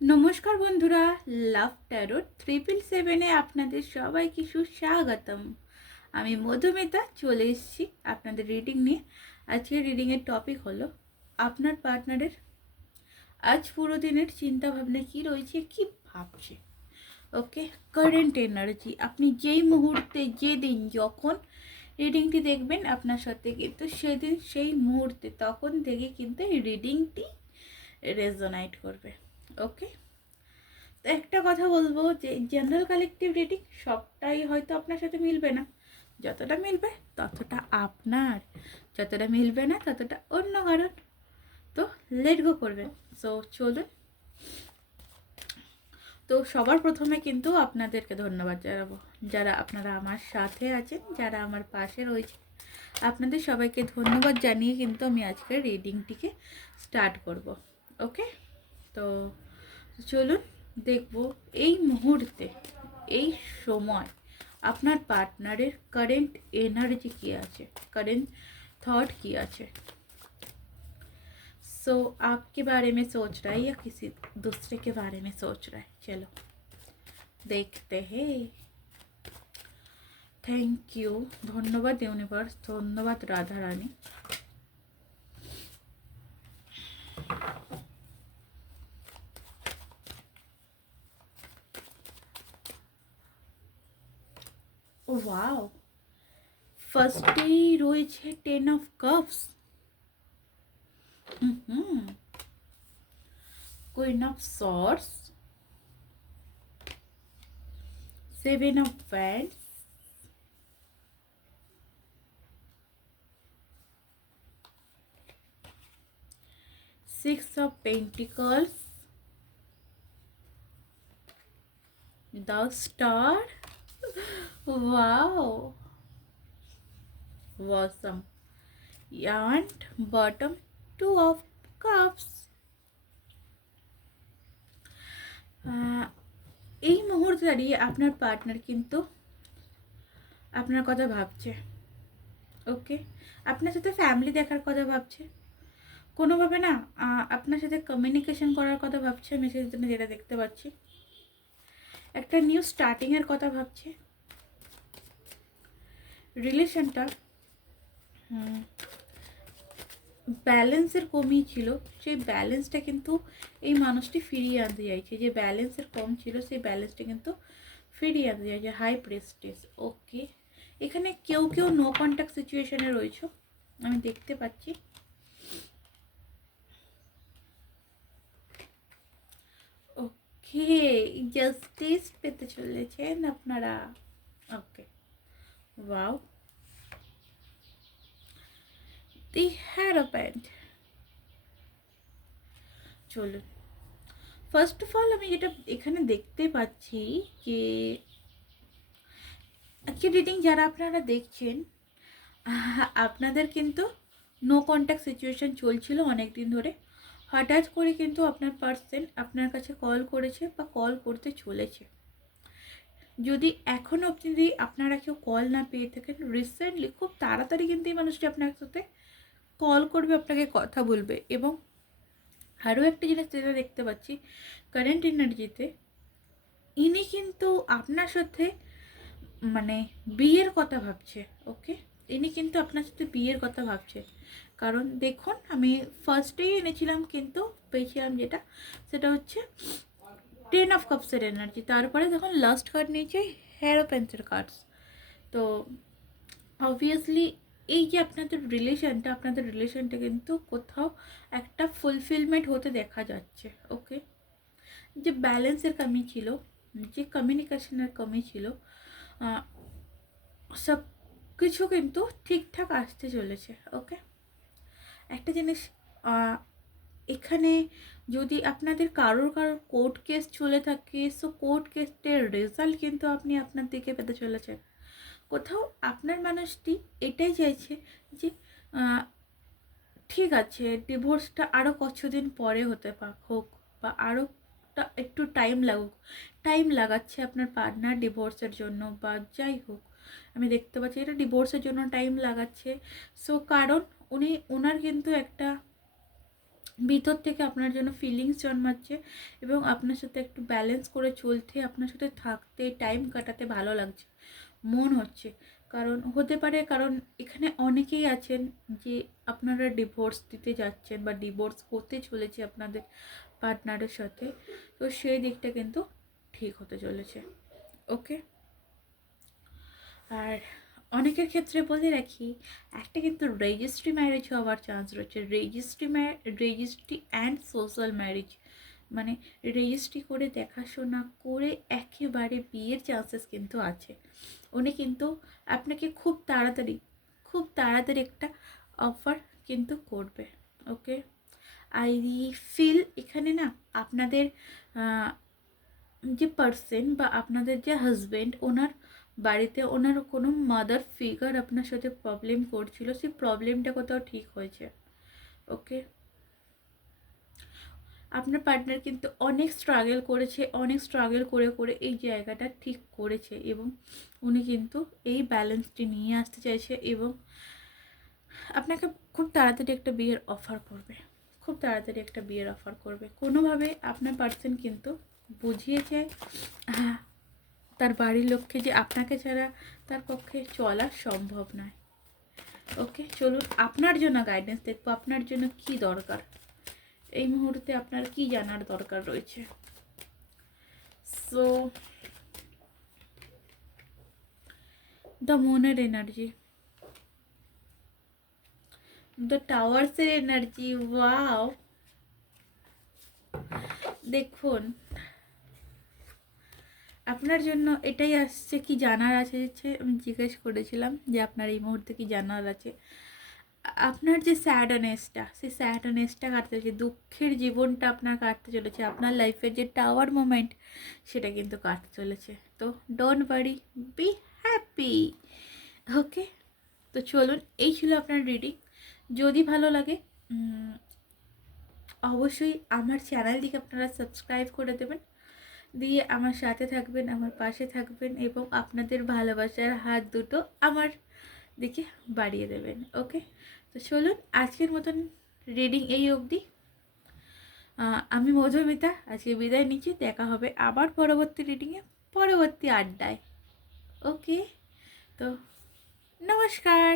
নমস্কার বন্ধুরা, লাভ tarot triple সেভেনে আপনাদের সবাইকে সুস্বাগতম। আমি মধুমিতা, চলে এসেছি আপনাদের রিডিং নিয়ে। আজকের রিডিংয়ের টপিক হলো, আপনার পার্টনারের আজ পুরো দিনের চিন্তা ভাবনা কী রয়েছে, কি ভাবছে? ওকে কারেন্ট এনার্জি আপনি যেই মুহূর্তে, যেদিন, যখন রিডিংটি দেখবেন আপনার সাথে কিন্তু সেদিন, সেই মুহূর্তে, তখন থেকে কিন্তু এই রিডিংটি রেজোনাইট করবে। ওকে তো একটা কথা বলব যে জেনারেল কালেকটিভ রিডিং সবটাই হয়তো আপনার সাথে মিলবে না। যতটা মিলবে ততটা আপনার, যতটা মিলবে না ততটা অন্য কারণ তো লেট গো করবেন সো চলুন। তো সবার প্রথমে কিন্তু আপনাদেরকে ধন্যবাদ জানাব। যারা আপনারা আমার সাথে আছেন, যারা আমার পাশে রয়েছে, আপনাদের সবাইকে ধন্যবাদ জানিয়ে কিন্তু আমি আজকের রিডিংটিকে স্টার্ট করব। ওকে তো চলুন দেখব এই মুহূর্তে এই সময় আপনার পার্টনারের কারেন্ট एनर्जी কি আছে কারেন্ট थॉट কি আছে सो आपके बारे में सोच रहा है या किसी दूसरे के बारे में सोच रहा है चलो देखते हैं থ্যাংক ইউ ধন্যবাদ ইউনিভার্স ধন্যবাদ রাধা রানী ও ওয়াও ফার্স্টেই রয়েছে ten of cups hmm queen of swords seven of wands six of pentacles. The star. Wow. Awesome. And bottom two of cups. Ah, এই মুহূর্তে দাঁড়িয়ে আপনার পার্টনার কিন্তু আপনার কথা ভাবছে। ওকে আপনার সাথে ফ্যামিলি দেখার কথা ভাবছে। কোনোভাবে না আপনার সাথে কমিউনিকেশন করার কথা ভাবছে। আমি সেজন্য যেটা দেখতে পাচ্ছি। একটা নিউ স্টার্টিংয়ের কথা ভাবছে। রিলেশনটা ব্যালেন্সের কমই ছিল। সেই ব্যালেন্সটা কিন্তু এই মানুষটি ফিরিয়ে আনতে চাইছে। যে ব্যালেন্সের কম ছিল, সেই ব্যালেন্সটা কিন্তু ফিরিয়ে আনতে চাইছে। হাই প্রেস্টেজ ওকে এখানে কেউ কেউ নো কন্ট্যাক্ট সিচুয়েশনে রয়েছে। আমি দেখতে পাচ্ছি। ওকে জাস্টিস পেতে চলেছেন আপনারা। ওকে ওয়াও দি হ্যারোপ্যান্ট চলুন ফার্স্ট অফ অল আমি যেটা এখানে দেখতে পাচ্ছি যে আজকে রিডিং যারা আপনারা দেখছেন, আপনাদের কিন্তু নো কন্ট্যাক্ট সিচুয়েশন চলছিল অনেক দিন ধরে। হঠাৎ করে কিন্তু আপনার পার্সন আপনার কাছে কল করেছে বা কল করতে চলেছে। যদি এখনও অবধি আপনারা কেউ কল না পেয়ে থাকেন রিসেন্টলি খুব তাড়াতাড়ি কিন্তু এই মানুষটি আপনার সাথে কল করবে, আপনাকে কথা বলবে এবং আরও একটা জিনিস যেটা দেখতে পাচ্ছি কারেন্ট এনার্জিতে ইনি কিন্তু আপনার সাথে মানে বিয়ের কথা ভাবছে ওকে ইনি কিন্তু আপনার সাথে বিয়ের কথা ভাবছে। কারণ দেখুন, আমি ফার্স্টেই এনেছিলাম কিন্তু পেয়েছিলাম যেটা, সেটা হচ্ছে টেন অফ কাপসের এনার্জি তারপরে যখন লাস্ট কার্ড নিয়েছে হ্যারো পেন্সের কার্ডস তো অবভিয়াসলি এই যে আপনাদের রিলেশনটা আপনাদের রিলেশনটা কিন্তু কোথাও একটা ফুলফিলমেন্ট হতে দেখা যাচ্ছে ওকে যে ব্যালেন্সের কমি ছিল, যে কমিউনিকেশনের কমি ছিল সব কিছু কিন্তু ঠিকঠাক আসতে চলেছে ওকে একটা জিনিস এখানে যদি আপনাদের কারোর কারোর কোর্ট কেস চলে থাকে সো কোর্ট কেসের রেজাল্ট কিন্তু আপনি আপনার দিকে পেতে চলেছেন। কোথাও আপনার মানুষটি এটাই চাইছে যে ঠিক আছে ডিভোর্সটা আরও কিছুদিন পরে হতে পাক হোক বা আরও একটু টাইম লাগুক। টাইম লাগাচ্ছে আপনার পার্টনার ডিভোর্সের জন্য বা যাই হোক, আমি দেখতে পাচ্ছি এটা ডিভোর্সের জন্য টাইম লাগাচ্ছে। সো কারণ উনি ওনার কিন্তু একটা ভিতর থেকে আপনার জন্য ফিলিংস জন্মাচ্ছে এবং আপনার সাথে একটু ব্যালেন্স করে চলতে, আপনার সাথে থাকতে টাইম কাটাতে ভালো লাগছে, মন হচ্ছে। কারণ, হতে পারে কারণ এখানে অনেকেই আছেন যে আপনারা ডিভোর্স দিতে যাচ্ছেন বা ডিভোর্স করতে চলেছে আপনাদের পার্টনারের সাথে, তো সেই দিকটা কিন্তু ঠিক হতে চলেছে। ওকে আর অনেকের ক্ষেত্রে বলে রাখি, একটা কিন্তু রেজিস্ট্রি ম্যারেজ হওয়ার চান্স রয়েছে। Registry registry and social marriage মানে রেজিস্ট্রি করে দেখাশোনা করে একেবারে বিয়ের চান্সেস কিন্তু আছে। উনি কিন্তু আপনাকে খুব তাড়াতাড়ি খুব তাড়াতাড়ি একটা অফার কিন্তু করবে, ওকে? আই ফিল এখানে না আপনাদের যে পার্সন বা আপনাদের যে হাজব্যান্ড ওনার বাড়িতে ওনার কোনো মাদার ফিগার আপনার সাথে প্রবলেম করছিল, সেই প্রবলেমটা কোথাও ঠিক হয়েছে। ওকে আপনার পার্টনার কিন্তু অনেক স্ট্রাগল করেছে, অনেক স্ট্রাগল করে করে এই জায়গাটা ঠিক করেছে এবং উনি কিন্তু এই ব্যালেন্সটি নিয়ে আসতে চাইছে এবং আপনাকে খুব তাড়াতাড়ি একটা বিয়ের অফার করবে। খুব তাড়াতাড়ি একটা বিয়ের অফার করবে। কোনোভাবে আপনার পার্সন কিন্তু বুঝিয়েছে হ্যাঁ তার বাড়ির লোককে যে আপনাকে ছাড়া তার পক্ষে চলা সম্ভব নয়। ওকে চলুন আপনার জন্য গাইডেন্স দেখব, আপনার জন্য কি দরকার? এই মুহূর্তে আপনার কি জানার দরকার রয়েছে? সো দ্য মনের এনার্জি দ্য টাওয়ার্সের এনার্জি ওয়াও দেখুন আপনার জন্য এটাই আসছে কি জানার আছে? আমি জিজ্ঞেস করেছিলাম যে আপনার এই মুহূর্তে কি জানার আছে? আপনার যে স্যাডনেসটা সেই স্যাডনেসটা কাটতে চলেছে, দুঃখের জীবনটা আপনার কাটতে চলেছে, আপনার লাইফের যে টাওয়ার মোমেন্ট সেটা কিন্তু কাটতে চলেছে। তো don't worry be happy okay তো চলুন, এই ছিল আপনার রিডিং যদি ভালো লাগে অবশ্যই আমার চ্যানেলটিকে আপনারা সাবস্ক্রাইব করে দেবেন। দিয়ে আমার সাথে থাকবেন, আমার পাশে থাকবেন এবং আপনাদের ভালোবাসার হাত দুটো আমার দিকে বাড়িয়ে দেবেন, ওকে? তো চলুন, আজকের মতন রিডিং এই অবধি। আমি মধুমিতা, আজকে বিদায় নিচ্ছি, দেখা হবে আবার পরবর্তী রিডিংয়ে পরবর্তী আড্ডায়, ওকে? তো নমস্কার।